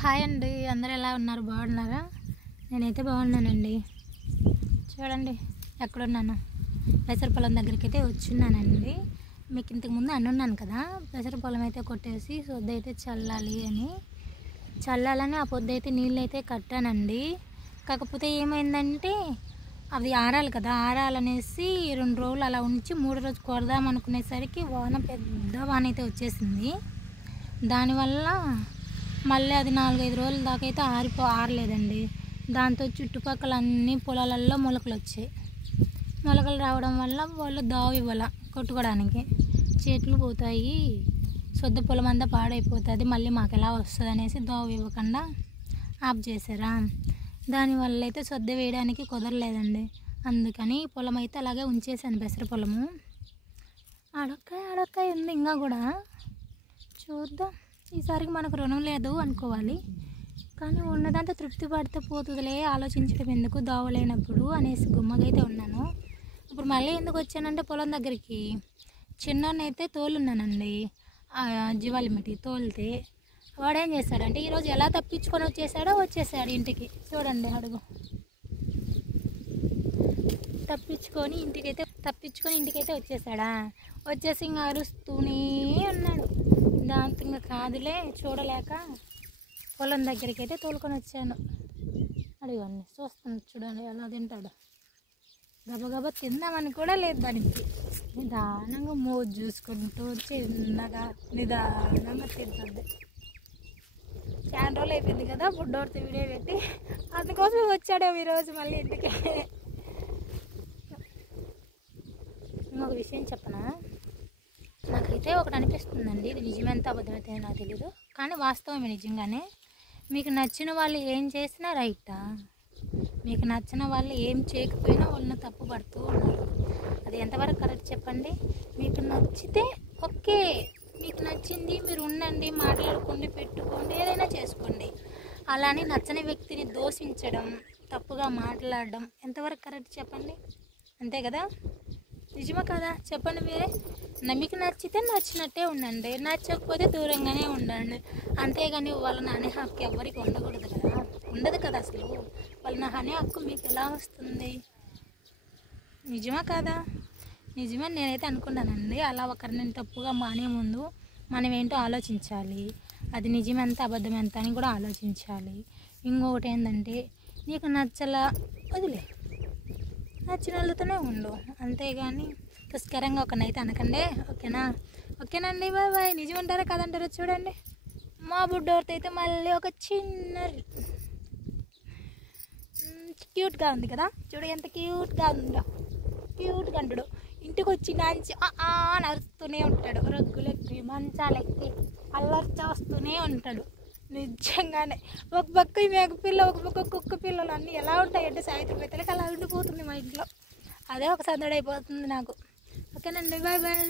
Hi అండి, అందరూ ఎలా ఉన్నారు? బాగున్నారా? నేనైతే బాగున్నానండి. చూడండి ఎక్కడున్నాను, పెసర పొలం దగ్గరికి అయితే వచ్చున్నానండి. మీకు ఇంతకుముందు అనున్నాను కదా, పెసర పొలం అయితే కొట్టేసి సొద్దు అయితే చల్లాలని ఆ పొద్దు అయితే నీళ్ళు అయితే కట్టానండి. కాకపోతే ఏమైందంటే అవి ఆరాలి కదా, ఆరాలనేసి 2 రోజులు అలా ఉంచి 3వ రోజు కొడదాం అనుకునేసరికి పెద్ద వాన అయితే వచ్చేసింది. దానివల్ల మళ్ళీ అది 4-5 రోజుల దాకా అయితే ఆరలేదండి. దాంతో చుట్టుపక్కల అన్ని పొలాలలో మొలకలు వచ్చాయి. మొలకలు రావడం వల్ల వాళ్ళు దావు ఇవ్వాల కొట్టుకోవడానికి, చెట్లు పోతాయి, సొద్ద పొలం అంతా పాడైపోతుంది, మళ్ళీ మాకు ఎలా వస్తుంది అనేసి దావు ఇవ్వకుండా ఆఫ్ చేశారా. దానివల్ల అయితే సొద్ద వేయడానికి కుదరలేదండి. అందుకని పొలం అయితే అలాగే ఉంచేసాను. పెసర పొలము ఆడొక్కాయ ఉంది ఇంకా కూడా. చూద్దాం, ఈసారికి మనకు రుణం లేదు అనుకోవాలి, కానీ ఉన్నదంతా తృప్తి పడితే పోతుందిలే, ఆలోచించడం ఎందుకు దావలేనప్పుడు అనేసి గుమ్మగైతే ఉన్నాను. ఇప్పుడు మళ్ళీ ఎందుకు వచ్చానంటే పొలం దగ్గరికి చిన్ననైతే తోలున్నానండి, జీవాలిమిటి తోలితే వాడేం చేశాడంటే ఈరోజు ఎలా తప్పించుకొని వచ్చేసాడు ఇంటికి. చూడండి అడుగు, తప్పించుకొని ఇంటికైతే వచ్చేసాడా. వచ్చేసి ఇంకా అరుస్తూనే ఉన్నాడు. దాంతో ఇంకా కాదులే చూడలేక పొలం దగ్గరికి అయితే తోలుకొని వచ్చాను. అడిగండి, చూస్తాను చూడండి ఎలా తింటాడు. గబగబా తిందామని కూడా లేదు దానికి. నిదానంగా మోజు చూసుకుంటూ చిన్నగా నిదానంగా తింటుంది. చాలా రోజులు అయిపోయింది కదా బుడ్డోడితో వీడియో పెట్టి, అందుకోసం వచ్చాడు ఈరోజు మళ్ళీ ఇంటికి. ఇంకొక విషయం చెప్పనా, నాకైతే ఒకటి అనిపిస్తుందండి, ఇది నిజమెంత అబద్ధమైతే నాకు తెలీదు, కానీ వాస్తవమే నిజంగానే. మీకు నచ్చిన వాళ్ళు ఏం చేసినా రైటా, మీకు నచ్చిన వాళ్ళు ఏం చేయకపోయినా వాళ్ళని తప్పు పడుతూ ఉన్నారు. అది ఎంతవరకు కరెక్ట్ చెప్పండి? మీకు నచ్చితే ఓకే, మీకు నచ్చింది మీరు ఉండండి, మాట్లాడుకోండి, పెట్టుకోండి, ఏదైనా చేసుకోండి. అలానే నచ్చని వ్యక్తిని దూషించడం, తప్పుగా మాట్లాడడం ఎంతవరకు కరెక్ట్ చెప్పండి? అంతే కదా, నిజమా కదా చెప్పండి మీరే. మీకు నచ్చితే నచ్చినట్టే ఉండండి, నచ్చకపోతే దూరంగానే ఉండండి. అంతేగాని వాళ్ళని అనే హక్కు ఎవరికి ఉండదు కదా అసలు. వాళ్ళని అనే హక్కు మీకు ఎలా వస్తుంది? నిజమా కాదా? నిజమని నేనైతే అనుకున్నానండి. అలా ఒకరిని తప్పుగా మానే ముందు మనం ఏంటో ఆలోచించాలి, అది నిజమెంత అబద్ధం ఎంత అని కూడా ఆలోచించాలి. ఇంకొకటి ఏంటంటే, నీకు నచ్చలా వదిలే, నచ్చిన వాళ్ళతోనే ఉండు, అంతేగాని తుస్కరంగా ఒకనైతే అనకండి. ఓకేనండి, బాయ్ బాయ్. నిజమంటారా కాదంటారా చూడండి. మా బుడ్డోరితో అయితే మళ్ళీ ఒక చిన్న క్యూట్గా ఉంది కదా, చూడు ఎంత క్యూట్గా ఉందో. క్యూట్గా అంటాడు, ఇంటికి వచ్చి నాంచి నరుస్తూనే ఉంటాడు, రగ్గులెక్కి మంచాలెక్కి అల్లరి చేస్తూనే ఉంటాడు. నిజంగానే ఒక పక్క ఈ మేకపిల్ల, ఒక పక్క కుక్క పిల్లలు అన్నీ ఎలా ఉంటాయంటే సాయంత్రం పెద్దలకి అలా ఉండిపోతుంది మా ఇంట్లో. అదే ఒక సందడి అయిపోతుంది నాకు. ఓకేనండి, బాయ్ బాయ్.